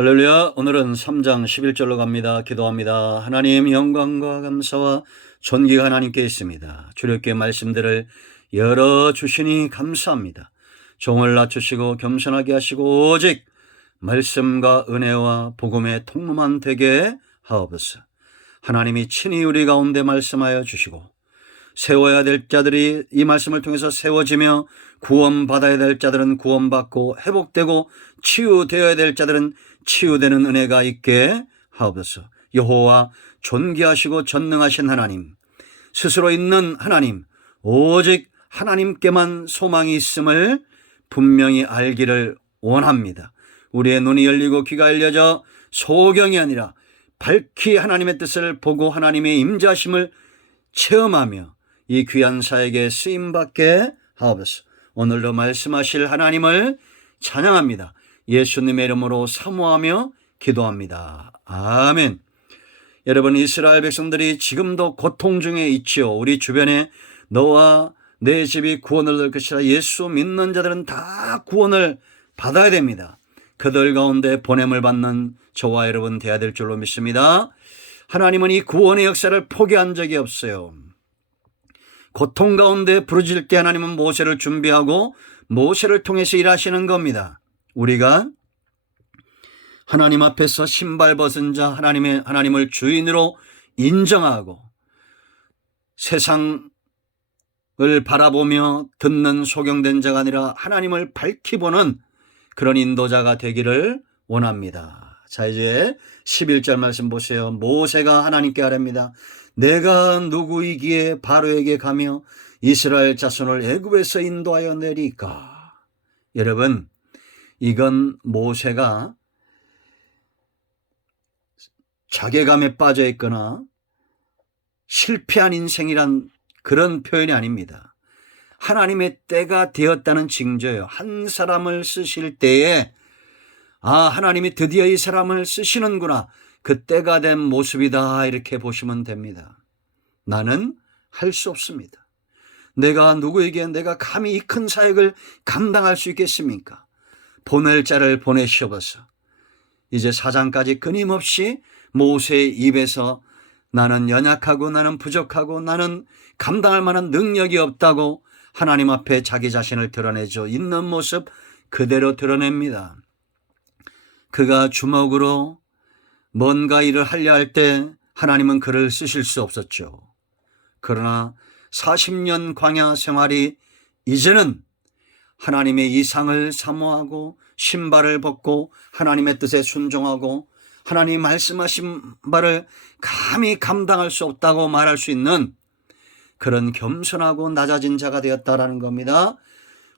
할렐루야. 오늘은 3장 11절로 갑니다. 기도합니다. 하나님, 영광과 감사와 존귀가 하나님께 있습니다. 주님께 말씀들을 열어주시니 감사합니다. 종을 낮추시고 겸손하게 하시고 오직 말씀과 은혜와 복음의 통로만 되게 하옵소서. 하나님이 친히 우리 가운데 말씀하여 주시고 세워야 될 자들이 이 말씀을 통해서 세워지며 구원받아야 될 자들은 구원받고 회복되고 치유되어야 될 자들은 치유되는 은혜가 있게 하옵소서. 여호와 존귀하시고 전능하신 하나님, 스스로 있는 하나님, 오직 하나님께만 소망이 있음을 분명히 알기를 원합니다. 우리의 눈이 열리고 귀가 열려져 소경이 아니라 밝히 하나님의 뜻을 보고 하나님의 임재하심을 체험하며 이 귀한 사역에 쓰임받게 하옵소서. 오늘도 말씀하실 하나님을 찬양합니다. 예수님의 이름으로 사모하며 기도합니다. 아멘. 여러분, 이스라엘 백성들이 지금도 고통 중에 있지요. 우리 주변에 너와 내 집이 구원을 얻을 것이라 예수 믿는 자들은 다 구원을 받아야 됩니다. 그들 가운데 보냄을 받는 저와 여러분 되어야 될 줄로 믿습니다. 하나님은 이 구원의 역사를 포기한 적이 없어요. 고통 가운데 부르짖을 때 하나님은 모세를 준비하고 모세를 통해서 일하시는 겁니다. 우리가 하나님 앞에서 신발 벗은 자 하나님을 주인으로 인정하고 세상을 바라보며 듣는 소경된 자가 아니라 하나님을 밝히 보는 그런 인도자가 되기를 원합니다. 자, 이제 11절 말씀 보세요. 모세가 하나님께 아뢰입니다. 내가 누구이기에 바로에게 가며 이스라엘 자손을 애굽에서 인도하여 내리까? 여러분, 이건 모세가 자괴감에 빠져 있거나 실패한 인생이란 그런 표현이 아닙니다. 하나님의 때가 되었다는 징조예요. 한 사람을 쓰실 때에 하나님이 드디어 이 사람을 쓰시는구나. 그 때가 된 모습이다, 이렇게 보시면 됩니다. 나는 할 수 없습니다. 내가 누구에게 내가 감히 이 큰 사역을 감당할 수 있겠습니까? 보낼 자를 보내시옵소서. 이제 4장까지 끊임없이 모세의 입에서 나는 연약하고 나는 부족하고 나는 감당할 만한 능력이 없다고 하나님 앞에 자기 자신을 드러내죠. 있는 모습 그대로 드러냅니다. 그가 주먹으로 뭔가 일을 하려 할 때 하나님은 그를 쓰실 수 없었죠. 그러나 40년 광야 생활이 이제는 하나님의 이상을 사모하고 신발을 벗고 하나님의 뜻에 순종하고 하나님이 말씀하신 바를 감히 감당할 수 없다고 말할 수 있는 그런 겸손하고 낮아진 자가 되었다라는 겁니다.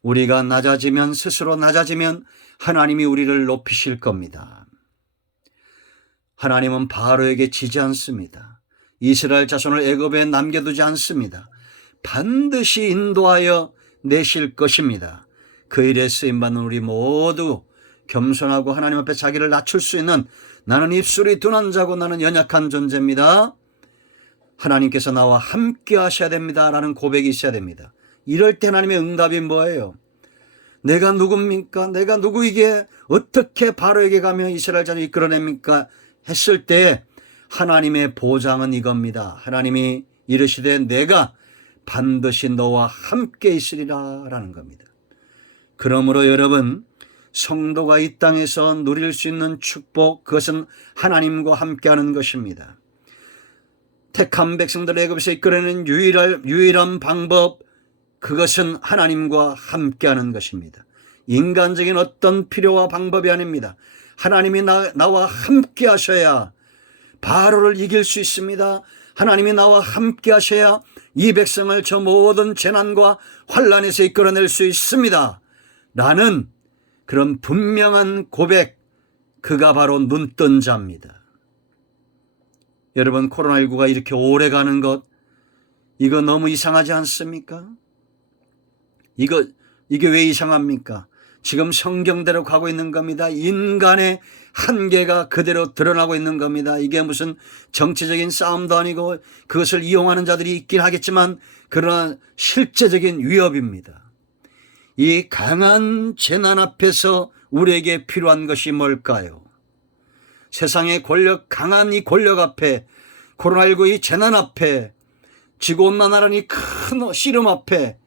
우리가 낮아지면, 스스로 낮아지면 하나님이 우리를 높이실 겁니다. 하나님은 바로에게 지지 않습니다. 이스라엘 자손을 애굽에 남겨두지 않습니다. 반드시 인도하여 내실 것입니다. 그 일에 쓰임받는 우리 모두 겸손하고 하나님 앞에 자기를 낮출 수 있는, 나는 입술이 둔한 자고 나는 연약한 존재입니다. 하나님께서 나와 함께 하셔야 됩니다 라는 고백이 있어야 됩니다. 이럴 때 하나님의 응답이 뭐예요? 내가 누굽니까? 내가 누구에게 어떻게 바로에게 가며 이스라엘 자손을 이끌어냅니까? 했을 때 하나님의 보장은 이겁니다. 하나님이 이르시되 내가 반드시 너와 함께 있으리라 라는 겁니다. 그러므로 여러분, 성도가 이 땅에서 누릴 수 있는 축복, 그것은 하나님과 함께하는 것입니다. 택한 백성들 애굽에서 이끌어내는 유일한 방법, 그것은 하나님과 함께하는 것입니다. 인간적인 어떤 필요와 방법이 아닙니다. 하나님이 나와 함께 하셔야 바로를 이길 수 있습니다. 하나님이 나와 함께 하셔야 이 백성을 저 모든 재난과 환난에서 이끌어낼 수 있습니다 라는 그런 분명한 고백, 그가 바로 눈뜬 자입니다. 여러분, 코로나19가 이렇게 오래 가는 것, 이거 너무 이상하지 않습니까? 이게 왜 이상합니까? 지금 성경대로 가고 있는 겁니다. 인간의 한계가 그대로 드러나고 있는 겁니다. 이게 무슨 정치적인 싸움도 아니고 그것을 이용하는 자들이 있긴 하겠지만 그러나 실제적인 위협입니다. 이 강한 재난 앞에서 우리에게 필요한 것이 뭘까요? 세상의 권력, 강한 이 권력 앞에, 코로나19 이 재난 앞에, 지구온난화라는 큰 씨름 앞에,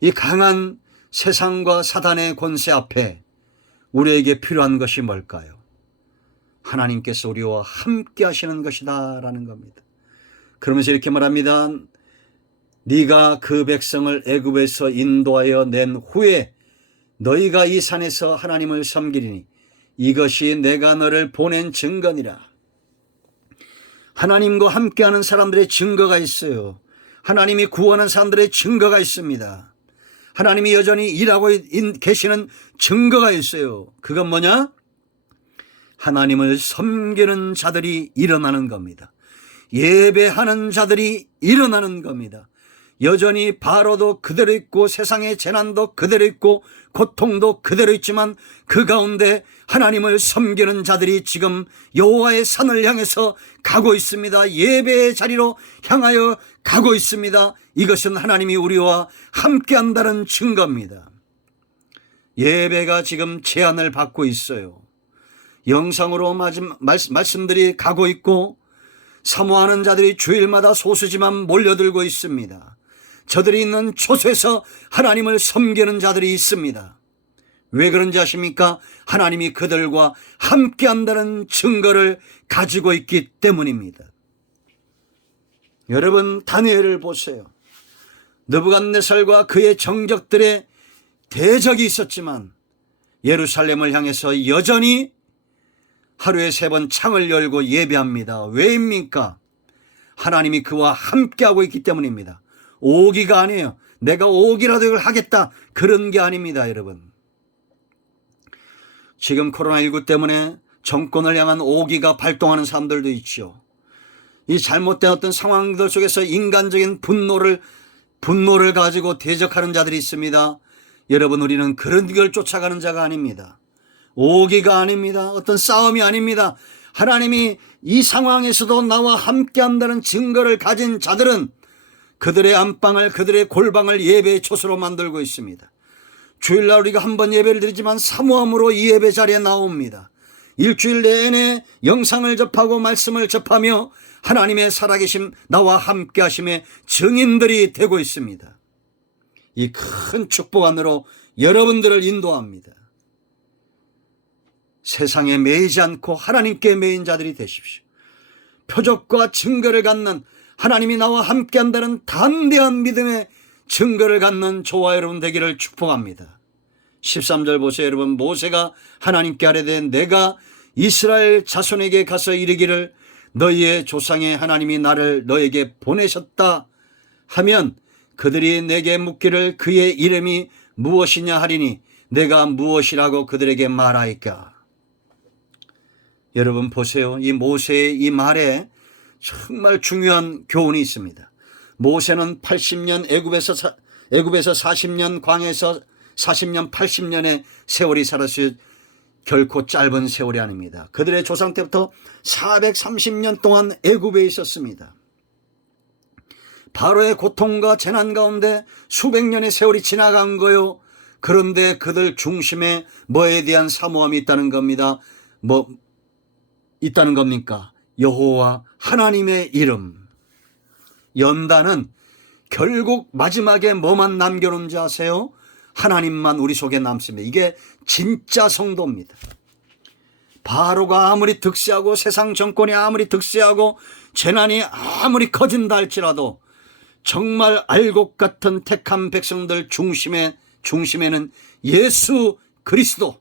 이 강한 세상과 사단의 권세 앞에 우리에게 필요한 것이 뭘까요? 하나님께서 우리와 함께 하시는 것이다 라는 겁니다. 그러면서 이렇게 말합니다. 네가 그 백성을 애굽에서 인도하여 낸 후에 너희가 이 산에서 하나님을 섬기리니 이것이 내가 너를 보낸 증거니라. 하나님과 함께하는 사람들의 증거가 있어요. 하나님이 구원한 사람들의 증거가 있습니다. 하나님이 여전히 일하고 계시는 증거가 있어요. 그건 뭐냐? 하나님을 섬기는 자들이 일어나는 겁니다. 예배하는 자들이 일어나는 겁니다. 여전히 바로도 그대로 있고 세상의 재난도 그대로 있고 고통도 그대로 있지만 그 가운데 하나님을 섬기는 자들이 지금 여호와의 산을 향해서 가고 있습니다. 예배의 자리로 향하여 가고 있습니다. 이것은 하나님이 우리와 함께한다는 증거입니다. 예배가 지금 제한을 받고 있어요. 영상으로 말씀들이 가고 있고 사모하는 자들이 주일마다 소수지만 몰려들고 있습니다. 저들이 있는 초소에서 하나님을 섬기는 자들이 있습니다. 왜 그런지 아십니까? 하나님이 그들과 함께한다는 증거를 가지고 있기 때문입니다. 여러분, 다니엘을 보세요. 느부갓네살과 그의 정적들의 대적이 있었지만 예루살렘을 향해서 여전히 하루에 3번 창을 열고 예배합니다. 왜입니까? 하나님이 그와 함께하고 있기 때문입니다. 오기가 아니에요. 내가 오기라도 이걸 하겠다, 그런 게 아닙니다. 여러분, 지금 코로나19 때문에 정권을 향한 오기가 발동하는 사람들도 있죠. 이 잘못된 어떤 상황들 속에서 인간적인 분노를 가지고 대적하는 자들이 있습니다. 여러분, 우리는 그런 걸 쫓아가는 자가 아닙니다. 오기가 아닙니다. 어떤 싸움이 아닙니다. 하나님이 이 상황에서도 나와 함께한다는 증거를 가진 자들은 그들의 안방을, 그들의 골방을 예배의 초소로 만들고 있습니다. 주일날 우리가 한 번 예배를 드리지만 사모함으로 이 예배 자리에 나옵니다. 일주일 내내 영상을 접하고 말씀을 접하며 하나님의 살아계심, 나와 함께 하심의 증인들이 되고 있습니다. 이 큰 축복 안으로 여러분들을 인도합니다. 세상에 매이지 않고 하나님께 매인 자들이 되십시오. 표적과 증거를 갖는, 하나님이 나와 함께한다는 담대한 믿음의 증거를 갖는 저와 여러분 되기를 축복합니다. 13절 보세요. 여러분, 모세가 하나님께 아뢰되 내가 이스라엘 자손에게 가서 이르기를 너희의 조상의 하나님이 나를 너에게 보내셨다 하면 그들이 내게 묻기를 그의 이름이 무엇이냐 하리니 내가 무엇이라고 그들에게 말하이까. 여러분 보세요. 이 모세의 이 말에 정말 중요한 교훈이 있습니다. 모세는 80년 애굽에서 40년, 광야에서 40년, 80년의 세월이 살았을 결코 짧은 세월이 아닙니다. 그들의 조상 때부터 430년 동안 애굽에 있었습니다. 바로의 고통과 재난 가운데 수백 년의 세월이 지나간 거요. 그런데 그들 중심에 뭐에 대한 사모함이 있다는 겁니다. 있다는 겁니까? 여호와 하나님의 이름. 연단은 결국 마지막에 뭐만 남겨놓은지 아세요? 하나님만 우리 속에 남습니다. 이게 진짜 성도입니다. 바로가 아무리 득세하고 세상 정권이 아무리 득세하고 재난이 아무리 커진다 할지라도 정말 알곡 같은 택한 백성들 중심에는 예수 그리스도,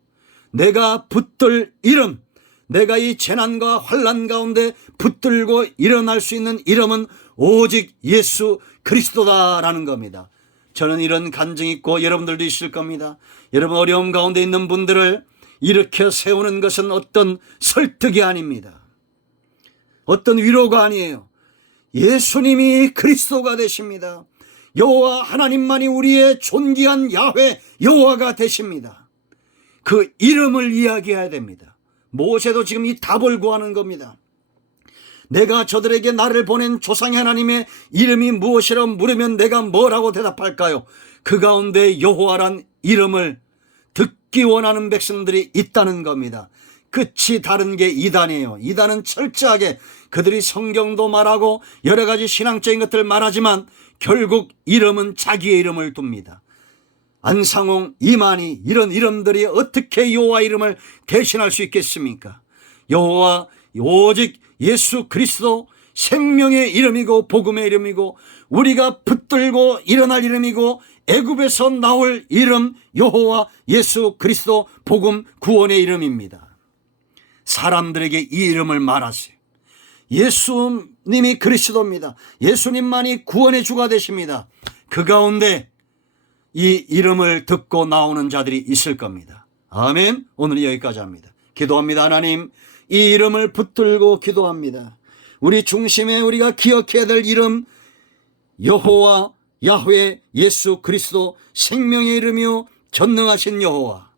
내가 붙들 이름, 내가 이 재난과 환난 가운데 붙들고 일어날 수 있는 이름은 오직 예수 그리스도다라는 겁니다. 저는 이런 간증이 있고 여러분들도 있을 겁니다. 여러분, 어려움 가운데 있는 분들을 일으켜 세우는 것은 어떤 설득이 아닙니다. 어떤 위로가 아니에요. 예수님이 그리스도가 되십니다. 여호와 하나님만이 우리의 존귀한 야훼 여호와가 되십니다. 그 이름을 이야기해야 됩니다. 모세도 지금 이 답을 구하는 겁니다. 내가 저들에게 나를 보낸 조상의 하나님의 이름이 무엇이라고 물으면 내가 뭐라고 대답할까요? 그 가운데 여호와란 이름을 듣기 원하는 백성들이 있다는 겁니다. 끝이 다른 게 이단이에요. 이단은 철저하게 그들이 성경도 말하고 여러 가지 신앙적인 것들을 말하지만 결국 이름은 자기의 이름을 둡니다. 안상홍, 이만희 이런 이름들이 어떻게 여호와 이름을 대신할 수 있겠습니까? 여호와 오직 예수 그리스도, 생명의 이름이고 복음의 이름이고 우리가 붙들고 일어날 이름이고 애굽에서 나올 이름 여호와 예수 그리스도 복음 구원의 이름입니다. 사람들에게 이 이름을 말하세요. 예수님이 그리스도입니다. 예수님만이 구원의 주가 되십니다. 그 가운데 이 이름을 듣고 나오는 자들이 있을 겁니다. 아멘. 오늘 여기까지 합니다. 기도합니다. 하나님, 이 이름을 붙들고 기도합니다. 우리 중심에 우리가 기억해야 될 이름 여호와 야훼 예수 그리스도, 생명의 이름이요 전능하신 여호와.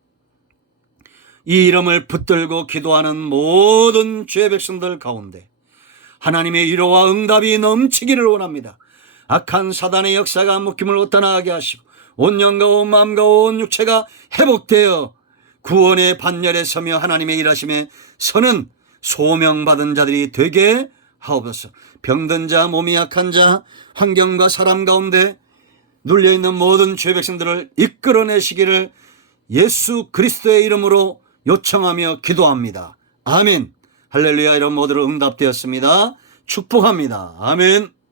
이 이름을 붙들고 기도하는 모든 죄 백성들 가운데 하나님의 위로와 응답이 넘치기를 원합니다. 악한 사단의 역사가 묶임을 떠나게 하시고 온 영과 온 마음과 온 육체가 회복되어 구원의 반열에 서며 하나님의 일하심에 서는 소명받은 자들이 되게 하옵소서. 병든 자, 몸이 약한 자, 환경과 사람 가운데 눌려있는 모든 죄 백성들을 이끌어내시기를 예수 그리스도의 이름으로 요청하며 기도합니다. 아멘. 할렐루야. 이런 모두로 응답되었습니다. 축복합니다. 아멘.